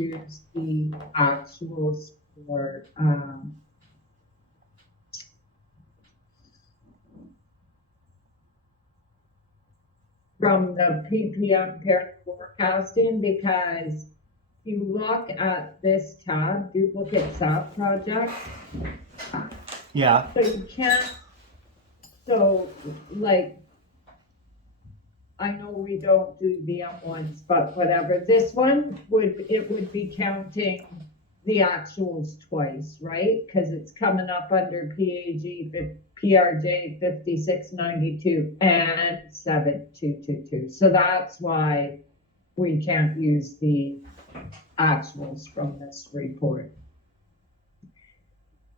here's the actuals for, from the PPM parent forecasting, because if you look at this tab, duplicate SAP projects, Yeah. so you can't, so like, I know we don't do the M1s, but whatever, this one would be counting the actuals twice, right? Because it's coming up under PRJ 5692 and 7222. So that's why we can't use the actuals from this report.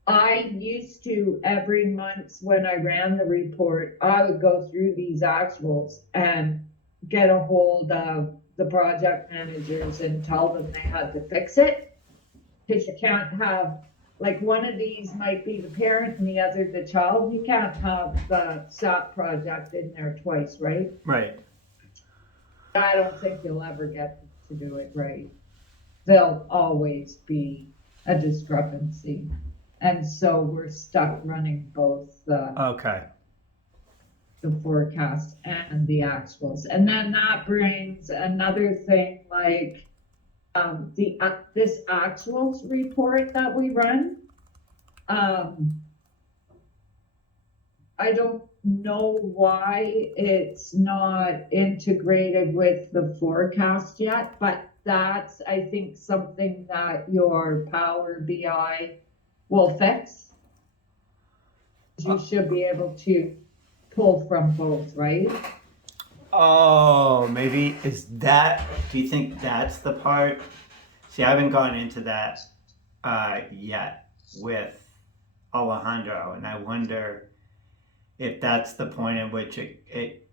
I used to, every month when I ran the report, I would go through these actuals and get a hold of the project managers and tell them they had to fix it. Because you can't have, like, one of these might be the parent and the other the child. You can't have the SAP project in there twice, right? Right. I don't think you'll ever get to do it right. There'll always be a discrepancy. And so we're stuck running both Okay. the forecast and the actuals. And then that brings another thing like this actuals report that we run. I don't know why it's not integrated with the forecast yet, but that's, I think, something that your Power BI will fix. You should be able to pull from both, right? Oh, maybe is that? Do you think that's the part? See, I haven't gone into that yet with Alejandro, and I wonder if that's the point at which it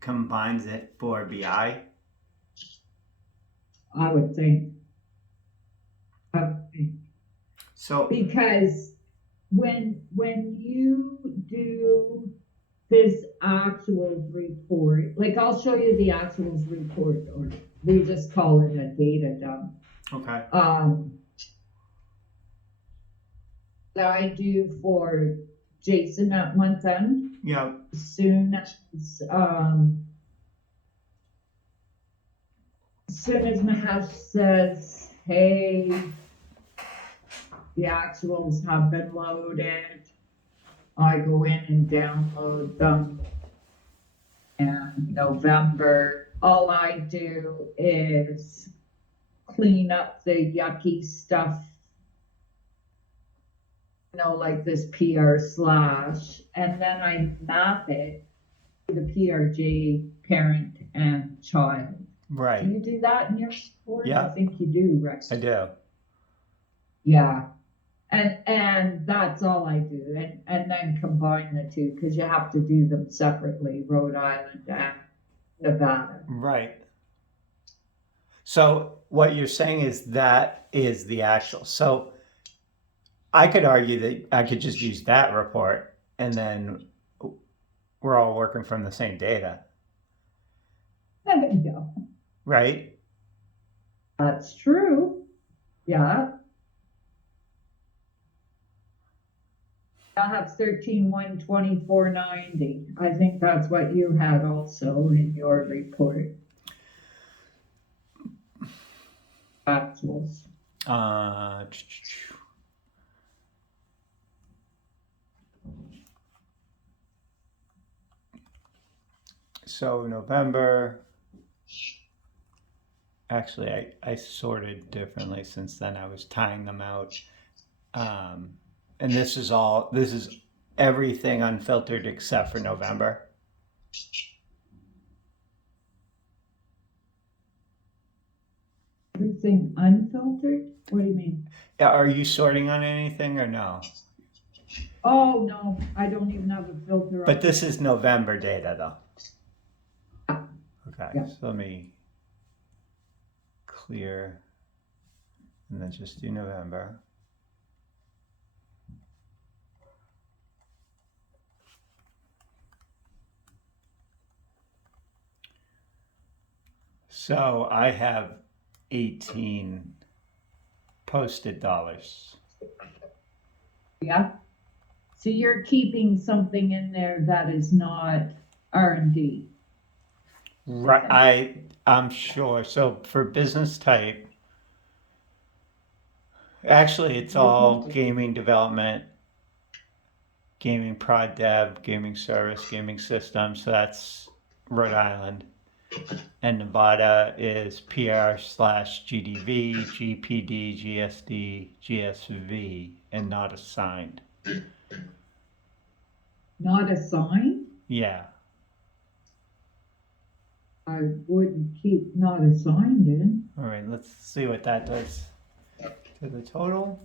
combines it for BI. I would think. So Because when you do this actuals report, like I'll show you the actuals report, or we just call it a data dump. okay. That I do for Jason at month end. Yeah. Soon as my house says, hey, the actuals have been loaded, I go in and download them. And November, all I do is clean up the yucky stuff, like this PR slash, and then I map it to the PRJ parent and child. Right. Do you do that in your report? Yeah. I think you do, Rex. I do. Yeah. And that's all I do, and then combine the two, because you have to do them separately, Rhode Island and Nevada. Right. So what you're saying is that is the actual. So I could argue that I could just use that report and then we're all working from the same data. There you go. Right? That's true. Yeah. I have 13/1/24/90. I think that's what you had also in your report. Actuals. So November. Actually, I sorted differently since then. I was tying them out. And this is everything unfiltered except for November. Everything unfiltered? What do you mean? Are you sorting on anything or no? Oh, no, I don't even have a filter on. But this is November data though. Okay, Yeah. so let me clear and then just do November. So I have 18 posted dollars. Yeah. So you're keeping something in there that is not R&D. Right, I'm sure. So for business type, actually, it's all gaming development, gaming prod dev, gaming service, gaming system. So that's Rhode Island. And Nevada is PR/GDV, GPD, GSD, GSV, and not assigned. Not assigned? Yeah. I wouldn't keep not assigned in. All right, let's see what that does to the total.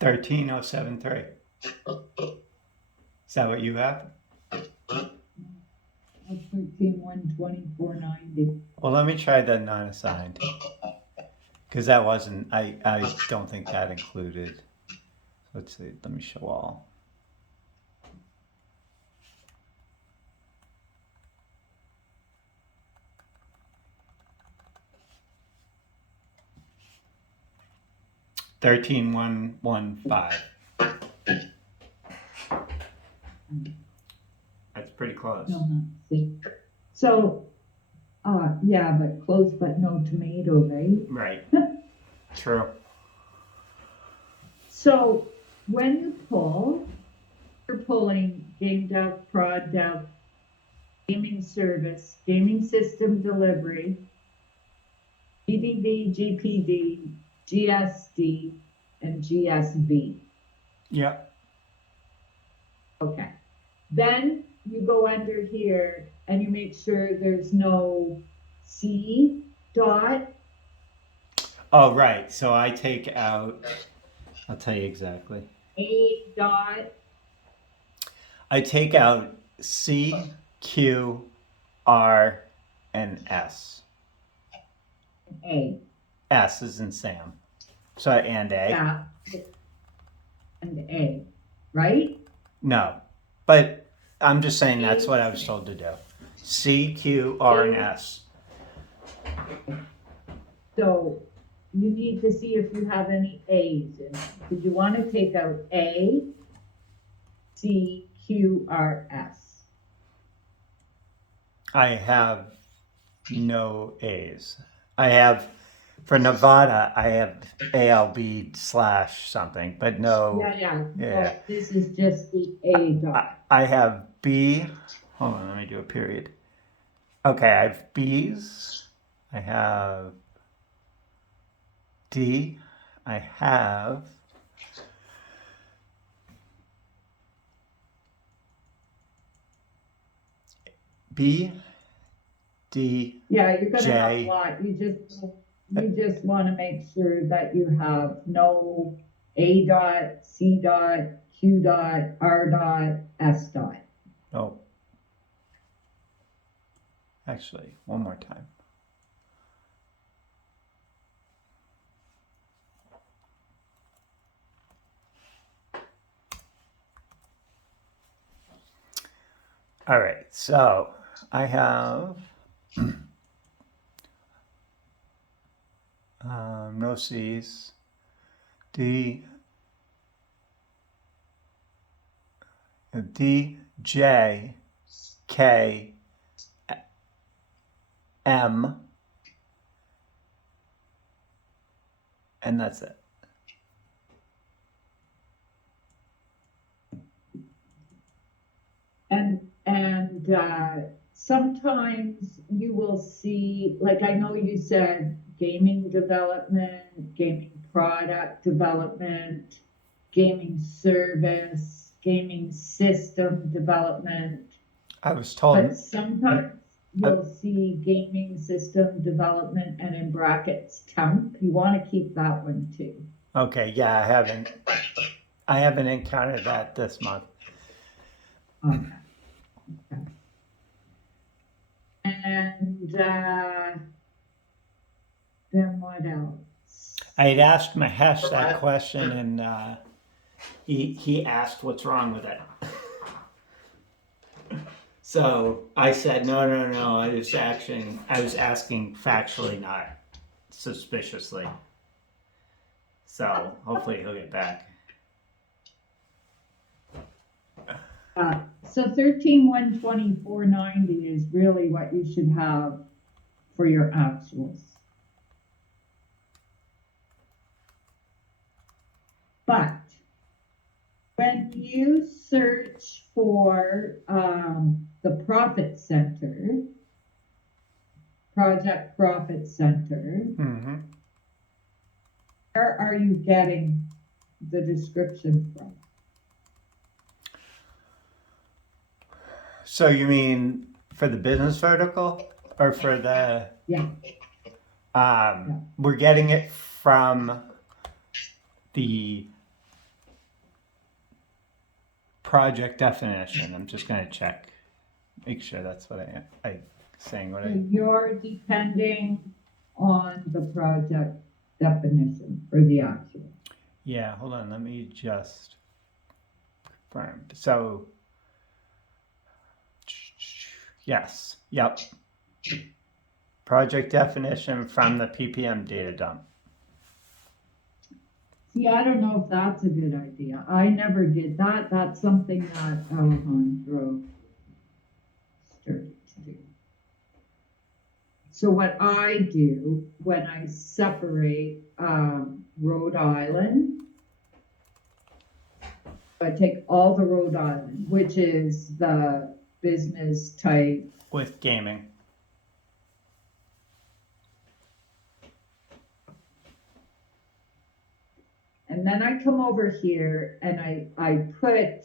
$13,073. Is that what you have? 13,124.90. Well, let me try the non-assigned. Because that wasn't, I don't think that included. Let's see, let me show all. $13,115. That's pretty close. No, see. So, yeah, but close but no tomato, right? Right. True. So when you pull, you're pulling game dev, prod dev, gaming service, gaming system delivery, GDV, GPD, GSD, and GSV. Yep. Okay. Then you go under here and you make sure there's no C dot. Oh, right. So I take out, I'll tell you exactly. A dot. I take out C, Q, R, and S. A. S is in Sam. So, and A. Yeah. And A. Right? No. But I'm just saying that's what I was told to do. C, Q, R, and S. So you need to see if you have any A's in it. Did you want to take out A, C, Q, R, S? I have no A's. I have, for Nevada, I have ALB / something, but no. Yeah. Yeah. This is just the A dot. I have B. Hold on, let me do a period. Okay, I have B's. I have D. I have B, D, Yeah, you're gonna have a J. lot. You just want to make sure that you have no A dot, C dot, Q dot, R dot, S dot. Oh. Actually, one more time. All right, so I have no C's, D, J, K, M, and that's it. And sometimes you will see, like I know you said gaming development, gaming product development, gaming service, gaming system development. I was told. But sometimes you'll see gaming system development and in brackets temp. You want to keep that one too. Okay, yeah, I haven't encountered that this month. Okay. And then what else? I had asked Mahesh that question, and he asked what's wrong with it. So I said, no. I was asking factually, not suspiciously. So hopefully he'll get back. So 13,124.90 is really what you should have for your actuals. But when you search for the profit center, project profit center, Mm-hmm. where are you getting the description from? So you mean for the business vertical or for the? Yeah. We're getting it from the project definition. I'm just going to check, make sure that's what I saying what So I. you're depending on the project definition for the actual. Yeah, hold on. Let me just confirm. So, yes, yep. Project definition from the PPM data dump. See, I don't know if that's a good idea. I never did that. That's something that Alejandro started to do. So what I do when I separate Rhode Island, I take all the Rhode Island, which is the business type. With gaming. And then I come over here and I put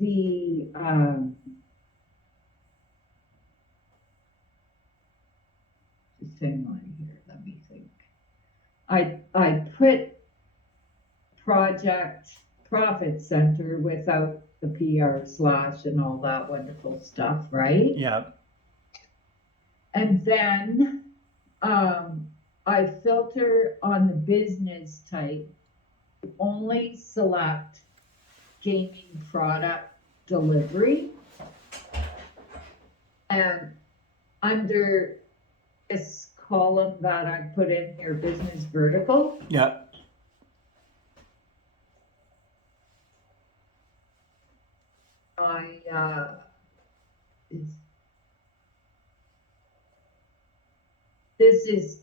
the same line here, let me think. I put project profit center without the PR slash and all that wonderful stuff, right? Yeah. And then I filter on the business type, only select gaming product delivery. And under this column that I put in here, business vertical, Yeah. this is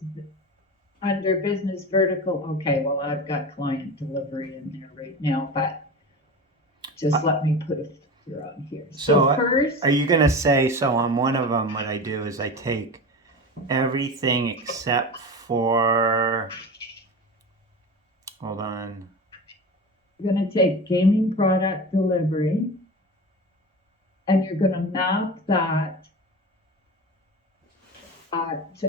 under business vertical. Okay, well, I've got client delivery in there right now, but just let me put a filter on here. So first, are you gonna say, so on one of them, what I do is I take everything except for, hold on. you're gonna take gaming product delivery and you're gonna map that at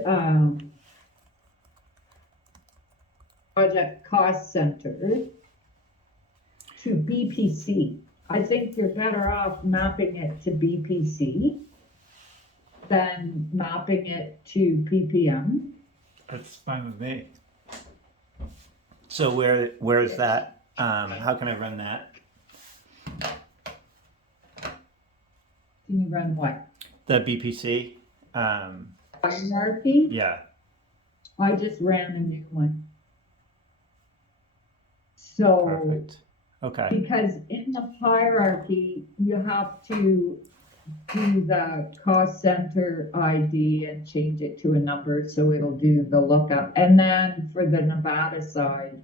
project cost center to BPC. I think you're better off mapping it to BPC than mapping it to PPM. That's fine with me. So where's that? How can I run that? Can you run what? The BPC? Hierarchy? Yeah. I just ran a new one. So, Perfect. Okay. because in the hierarchy, you have to do the cost center ID and change it to a number so it'll do the lookup. And then for the Nevada side,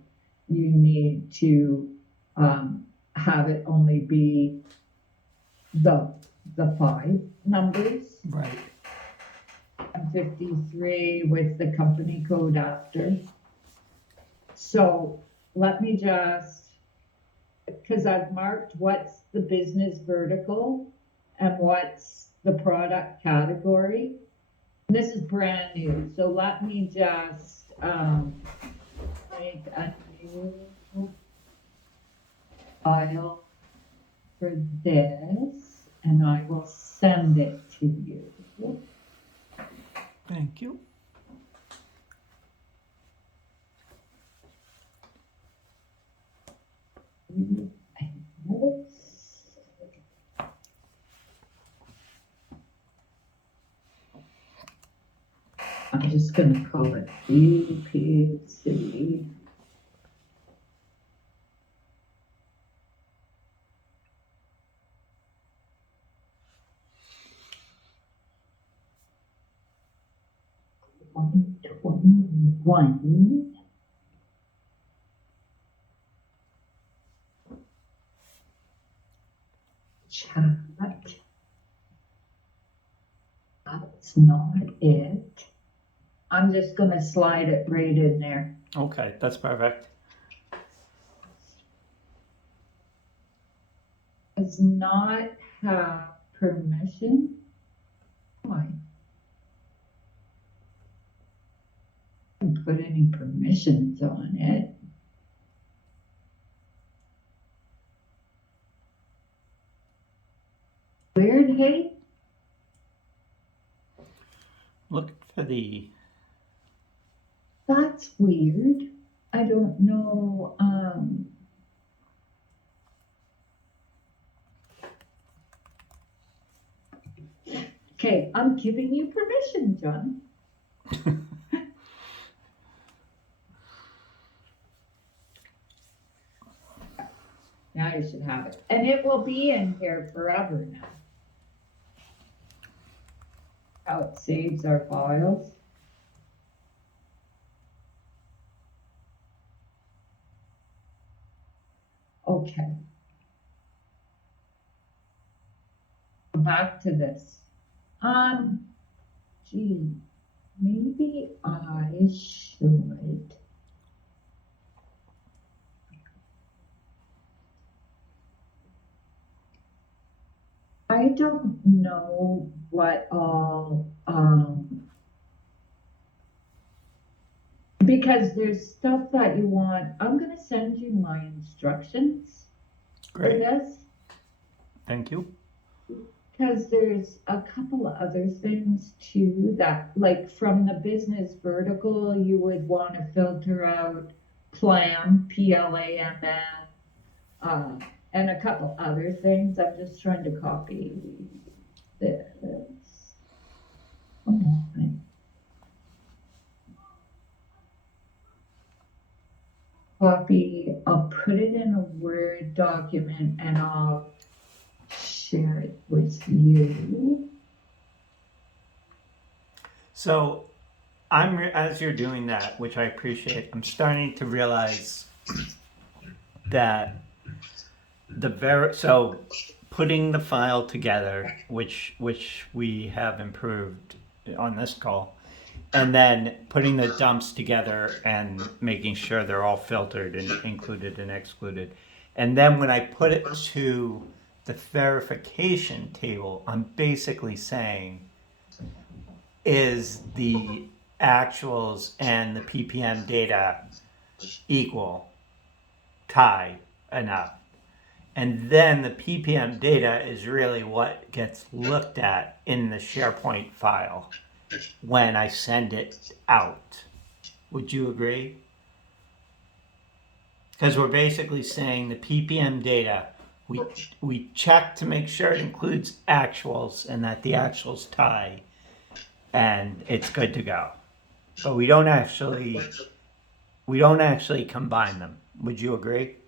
you need to have it only be the 5 numbers. Right. 53 with the company code after. So let me just, because I've marked what's the business vertical and what's the product category. This is brand new, so let me just make a new file for this, and I will send it to you. Thank you. I'm just gonna call it EPC. $121. Chat. That's not it. I'm just gonna slide it right in there. Okay, that's perfect. Does not have permission. Why? I didn't put any permissions on it. Weird, hey? Look for the. That's weird. I don't know. Okay, I'm giving you permission, John. Now you should have it. And it will be in here forever now. How it saves our files. Okay. Back to this. Gee, maybe I should. I don't know what all, because there's stuff that you want. I'm gonna send you my instructions for Great. this. Thank you. Because there's a couple of other things too that, like from the business vertical, you would want to filter out PLAM, PLAMN, and a couple other things. I'm just trying to copy this. Come on. Copy, I'll put it in a Word document and I'll share it with you. So, as you're doing that, which I appreciate, I'm starting to realize that so putting the file together, which we have improved on this call, and then putting the dumps together and making sure they're all filtered and included and excluded. And then when I put it to the verification table, I'm basically saying, is the actuals and the PPM data equal, tie enough? And then the PPM data is really what gets looked at in the SharePoint file when I send it out. Would you agree? Because we're basically saying the PPM data, we check to make sure it includes actuals and that the actuals tie, and it's good to go. But we don't actually combine them. Would you agree?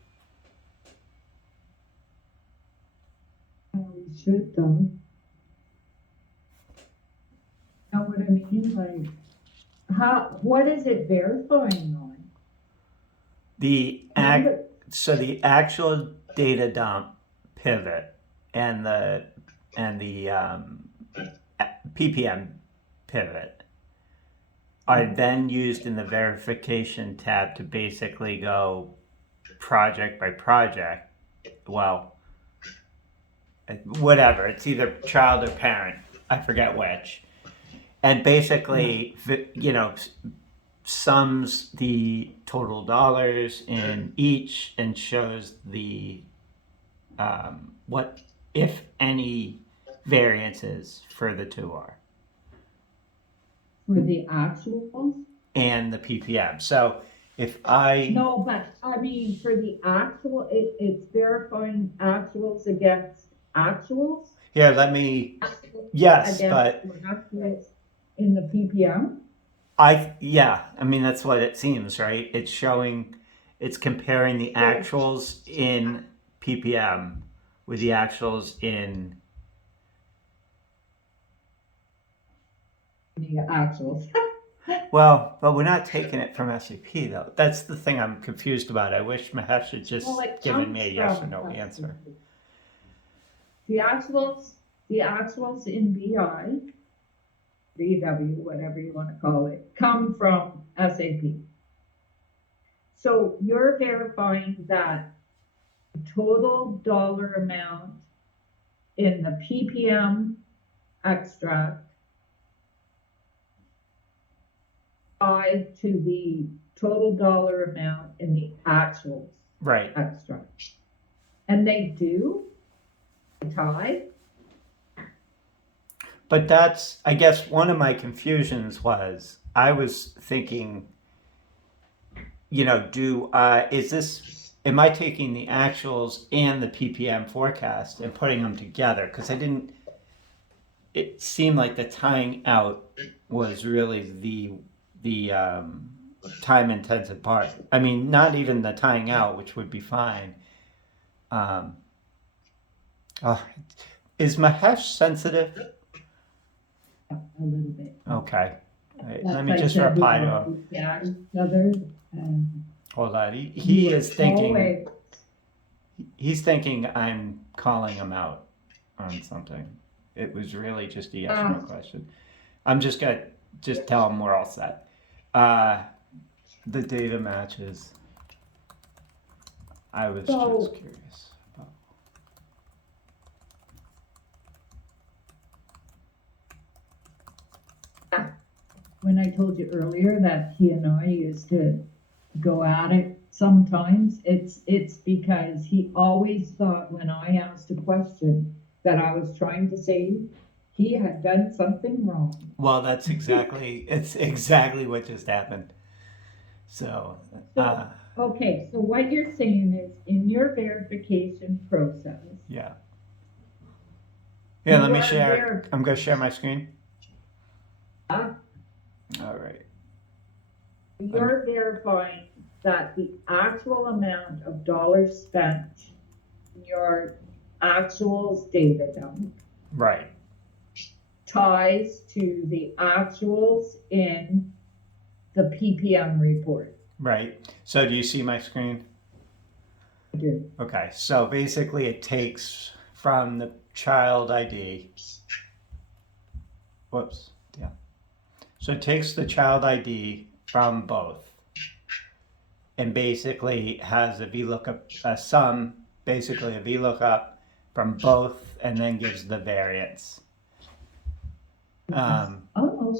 We should though. Know what I mean? Like, what is it verifying on? So the actual data dump pivot and the PPM pivot are then used in the verification tab to basically go project by project. Well, whatever, it's either child or parent, I forget which, and basically, sums the total dollars in each and shows the what, if any, variances for the two are. For the actuals? And the PPM. So If I, No, but I mean, for the actual, it's verifying actuals against actuals. here, let me, Actuals yes, Against but actuals in the PPM. yeah, I mean, that's what it seems, right? It's showing, it's comparing the actuals in PPM with the actuals in, The actuals. well, but we're not taking it from SAP though. That's the thing I'm confused about. I wish Mahesh had just Well, it given me a comes yes or from no answer. The actuals in BI, BW, whatever you want to call it, come from SAP. So you're verifying that total dollar amount in the PPM extract tied to the total dollar amount in the actuals Right. extract. And they do tie. But that's, I guess, one of my confusions was I was thinking, am I taking the actuals and the PPM forecast and putting them together? Because it seemed like the tying out was really the time intensive part. I mean, not even the tying out, which would be fine. Um, uh, is Mahesh sensitive? A little bit. Okay. Let Like me I just said, reply to him. yeah, each other. Hold on. He is thinking. Always. He's thinking I'm calling him out on something. It was really just a yes or no question. I'm just gonna just tell him we're all set. The data matches. I was So- just curious about. When I told you earlier that he and I used to go at it sometimes, it's because he always thought when I asked a question that I was trying to say he had done something wrong. Well, it's exactly what just happened. So, Okay, so what you're saying is in your verification process. yeah. Yeah, let me you are share. I'm going to share my screen. Uh, All right. You're verifying that the actual amount of dollars spent in your actuals data dump Right. ties to the actuals in the PPM report. Right. So, do you see my screen? I do. Okay. So, basically, it takes from the child ID. Whoops. Yeah. So, it takes the child ID from both and basically has a VLOOKUP, a sum, basically a VLOOKUP from both, and then gives the variance. Oh,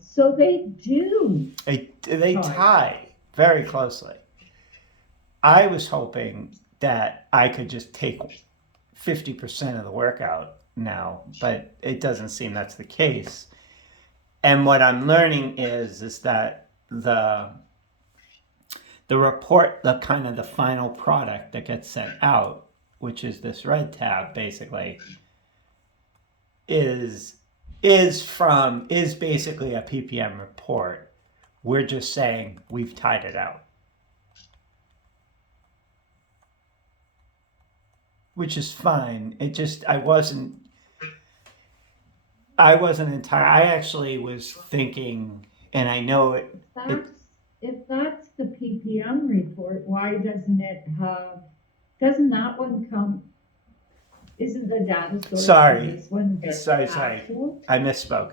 so they do. They tie very closely. I was hoping that I could just take 50% of the work out now, but it doesn't seem that's the case. And what I'm learning is that the report, the kind of the final product that gets sent out, which is this red tab basically, is basically a PPM report. We're just saying we've tied it out, which is fine. It just I wasn't entire. I actually was thinking, and I know it. If that's the PPM report, why doesn't it have? Doesn't that one come? Isn't the data source Sorry. this one? Sorry. I misspoke.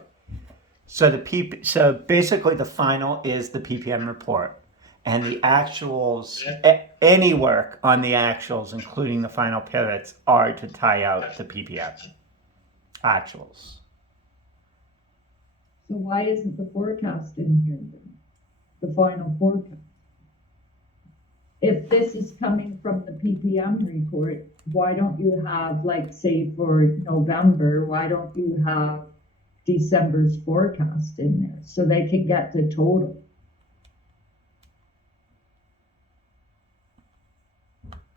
So so basically the final is the PPM report, and the actuals, any work on the actuals, including the final pivots, are to tie out the PPM actuals. So why isn't the forecast in here then? The final forecast. If this is coming from the PPM report, why don't you have, like, say for November, why don't you have December's forecast in there so they can get the total?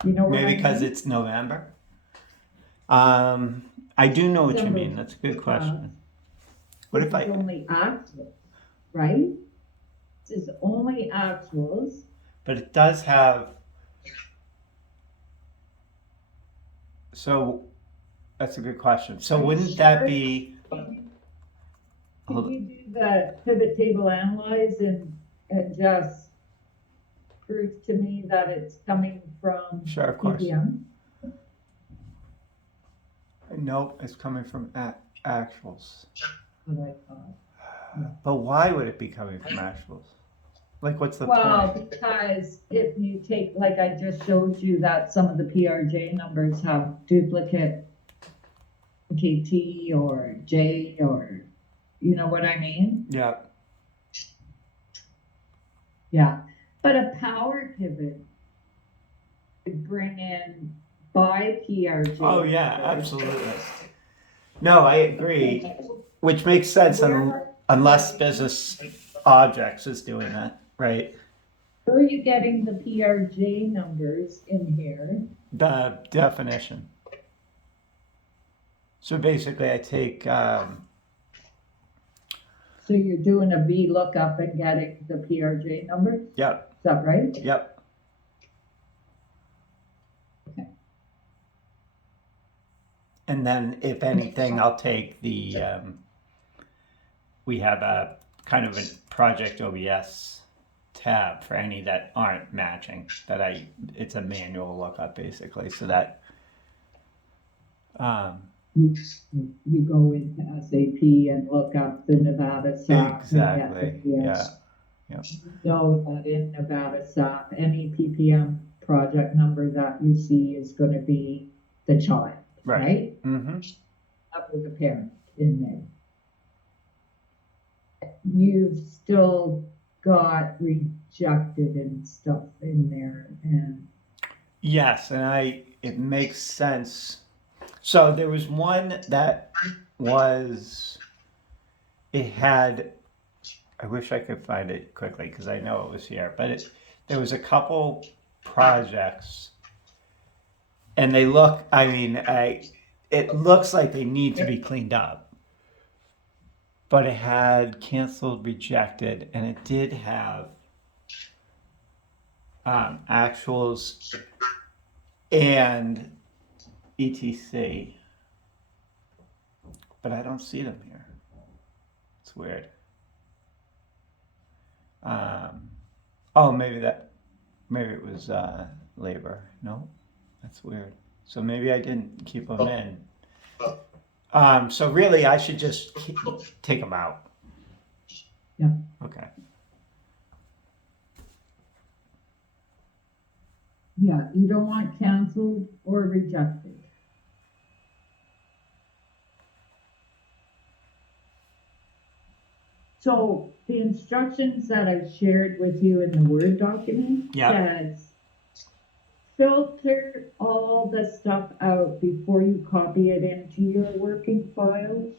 You know what I Maybe mean? because it's November. I do know what you December. mean. That's a good question. What This if I? is only actuals, right? This is only actuals. But it does have. So that's a good question. So wouldn't that be? Can Hold you do the pivot table analyze and just prove to me that it's coming from Sure, of course. PPM? Nope, it's coming from actuals. What I thought. But why would it be coming from actuals? Like, what's the Well, point? because if you take, like I just showed you that some of the PRJ numbers have duplicate KT or J or, you know what I mean? Yeah. Yeah. But a power pivot could bring in by PRJ. Oh yeah, numbers. absolutely. No, I agree. Which makes sense unless business objects is doing that, right? Where are you getting the PRJ numbers in here? The definition. So basically, I take So you're doing a VLOOKUP and getting the PRJ numbers? yep, Is that right? yep. Okay. And then, if anything, I'll take the. We have a kind of a project OBS tab for any that aren't matching. It's a manual lookup basically, so that. You go into SAP and look up the Nevada SAP. Exactly. Yeah. Know that in Nevada SAP, any PPM project number that you see is going to be the child, right? Mm-hmm. Up with the parent in there. You've still got rejected and stuff in there, and Yes, and it makes sense. So there was one that was. It had. I wish I could find it quickly because I know it was here, but there was a couple projects, and they look. I mean, it looks like they need to be cleaned up, but it had canceled, rejected, and it did have actuals and ETC, but I don't see them here. It's weird. Oh, maybe it was labor. No, that's weird. So maybe I didn't keep them in. So really, I should just take them out. Yeah. Okay. yeah, you don't want canceled or rejected. So the instructions that I shared with you in the Word document says filter all the stuff out before you copy it into your working files,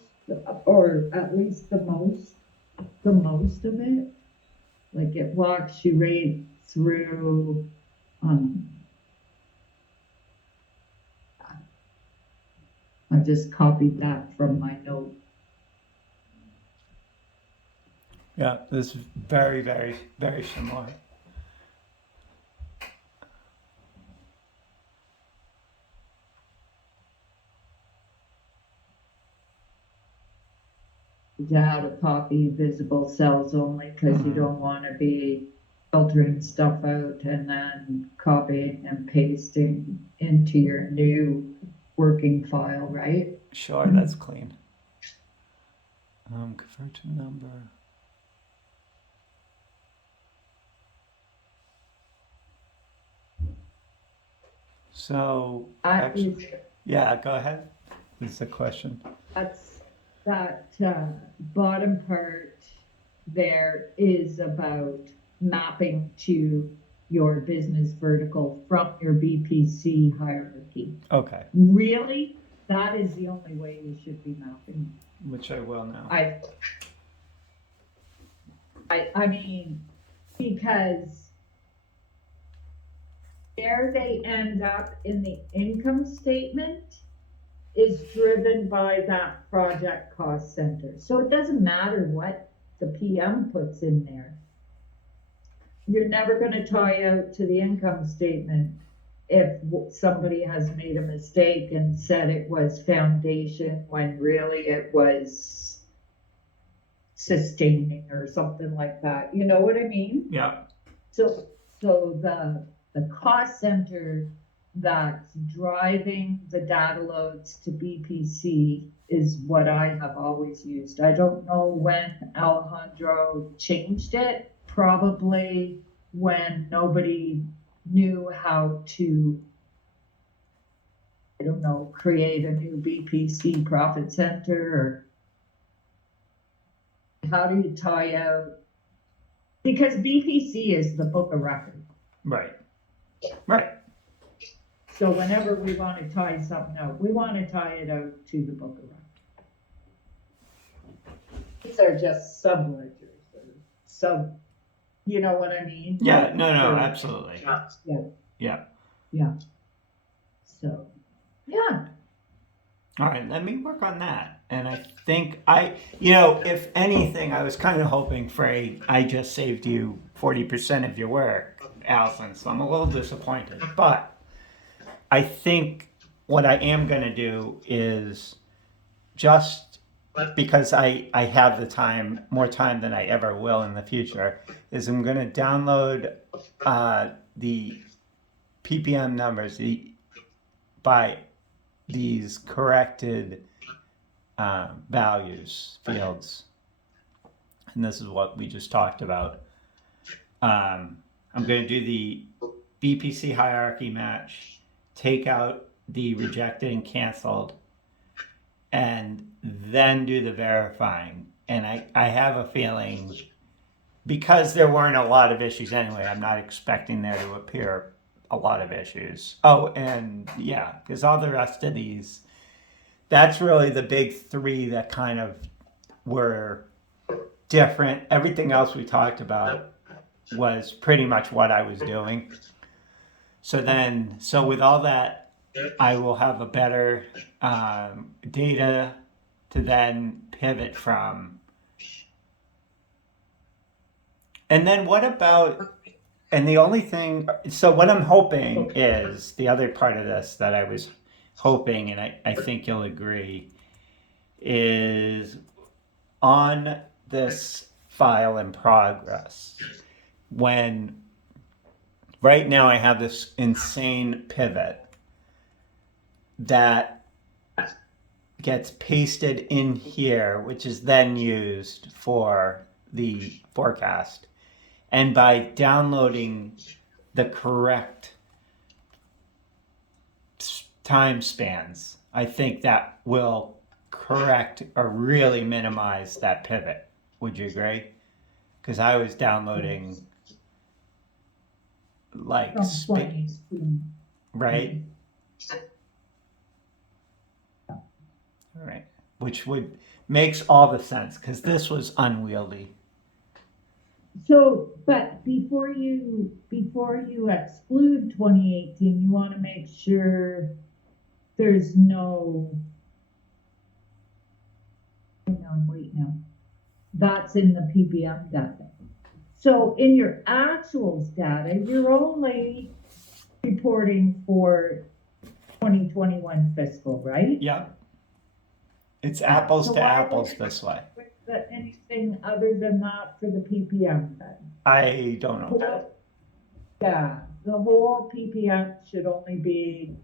or at least the most of it. Like it walks you right through. I just copied that from my note. Yeah, this is very, very, very similar. You how to copy visible cells only because you don't want to be filtering stuff out and then copying and pasting into your new working file, right? Sure, that's clean. Convert to number. So, yeah, go ahead. This is a question. That's that bottom part there is about mapping to your business vertical from your BPC hierarchy. Okay. Really, that is the only way you should be mapping. Which I will now. I mean, because where they end up in the income statement is driven by that project cost center. So it doesn't matter what the PM puts in there. You're never gonna tie out to the income statement if somebody has made a mistake and said it was foundation when really it was sustaining or something like that. You know what I mean? Yeah. So, the cost center that's driving the data loads to BPC is what I have always used. I don't know when Alejandro changed it, probably when nobody knew how to, I don't know, create a new BPC profit center, or how do you tie out? Because BPC is the book of record. Right. Right. So whenever we want to tie something out, we want to tie it out to the book of record. These are just sub-ledgers, or you know what I mean? Yeah, no, absolutely. Yeah. So, yeah. All right, let me work on that. And I think if anything, I was kind of hoping, I just saved you 40% of your work, Allison, so I'm a little disappointed. But I think what I am going to do is, just because I have the time, more time than I ever will in the future, is I'm going to download the PPM numbers by these corrected values fields. And this is what we just talked about. I'm going to do the BPC hierarchy match, take out the rejected and canceled, and then do the verifying. And I have a feeling, because there weren't a lot of issues anyway, I'm not expecting there to appear a lot of issues. Oh, and yeah, because all the rest of these, that's really the big three that kind of were different. Everything else we talked about was pretty much what I was doing. So with all that, I will have a better data to then pivot from. And then what about, and the only thing, so what I'm hoping is, the other part of this that I was hoping, and I think you'll agree, is on this file in progress, when right now I have this insane pivot that gets pasted in here, which is then used for the forecast. And by downloading the correct time spans, I think that will correct or really minimize that pivot. Would you agree? Because I was downloading like right? All right. Which makes all the sense, because this was unwieldy. So, but before you exclude 2018, you want to make sure there's no, wait now, that's in the PPM data. So in your actuals data, you're only reporting for 2021 fiscal, right? Yeah. It's apples to apples this way. Anything other than that for the PPM then? I don't know. Yeah, the whole PPM should only be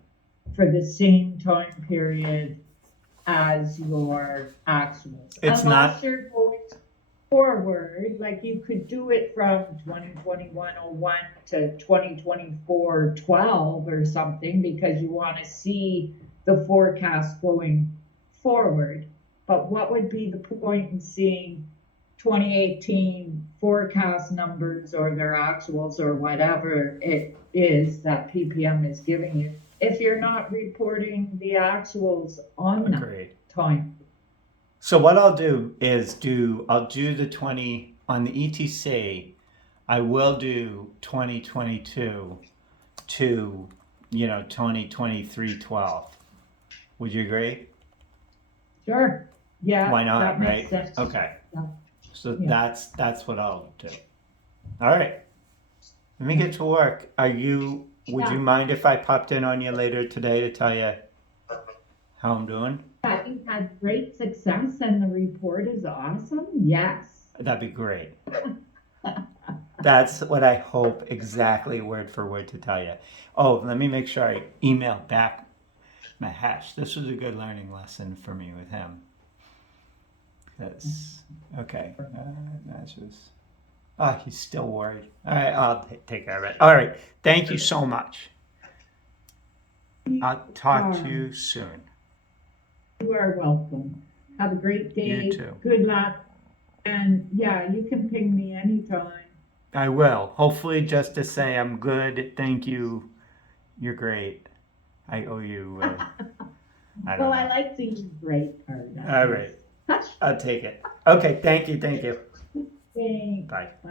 for the same time period as your actuals. It's Unless you're going forward, like you could do it from 2021-01 to 2024-12 or something, because you want to see the forecast going forward. But what would be the point in seeing 2018 forecast numbers or their actuals or whatever it is that PPM is giving you if you're not reporting the actuals on that time? So what I'll do is I'll do the 20 on the ETC. I will do 2022 to, 2023-12. Would you agree? Sure, yeah. Why not, that makes right? sense. Okay. Yeah. So Yeah. that's what I'll do. All right. Let me get to work. Would you Yeah. mind if I popped in on you later today to tell you how I'm doing? Yeah, you've had great success and the report is awesome, yes. That'd be great. That's what I hope exactly word for word to tell you. Oh, let me make sure I email back Mahesh. This was a good learning lesson for me with him. Okay. That's just. He's still worried. All right, I'll take care of it. All right. Thank you so much. I'll talk to you soon. You are welcome. Have a great day. You too. Good luck. And yeah, you can ping me anytime. I will. Hopefully, just to say I'm good. Thank you. You're great. I owe you. I don't Well, know. I like the great part. All right. I'll take it. Okay. Thank you. Thanks. Bye.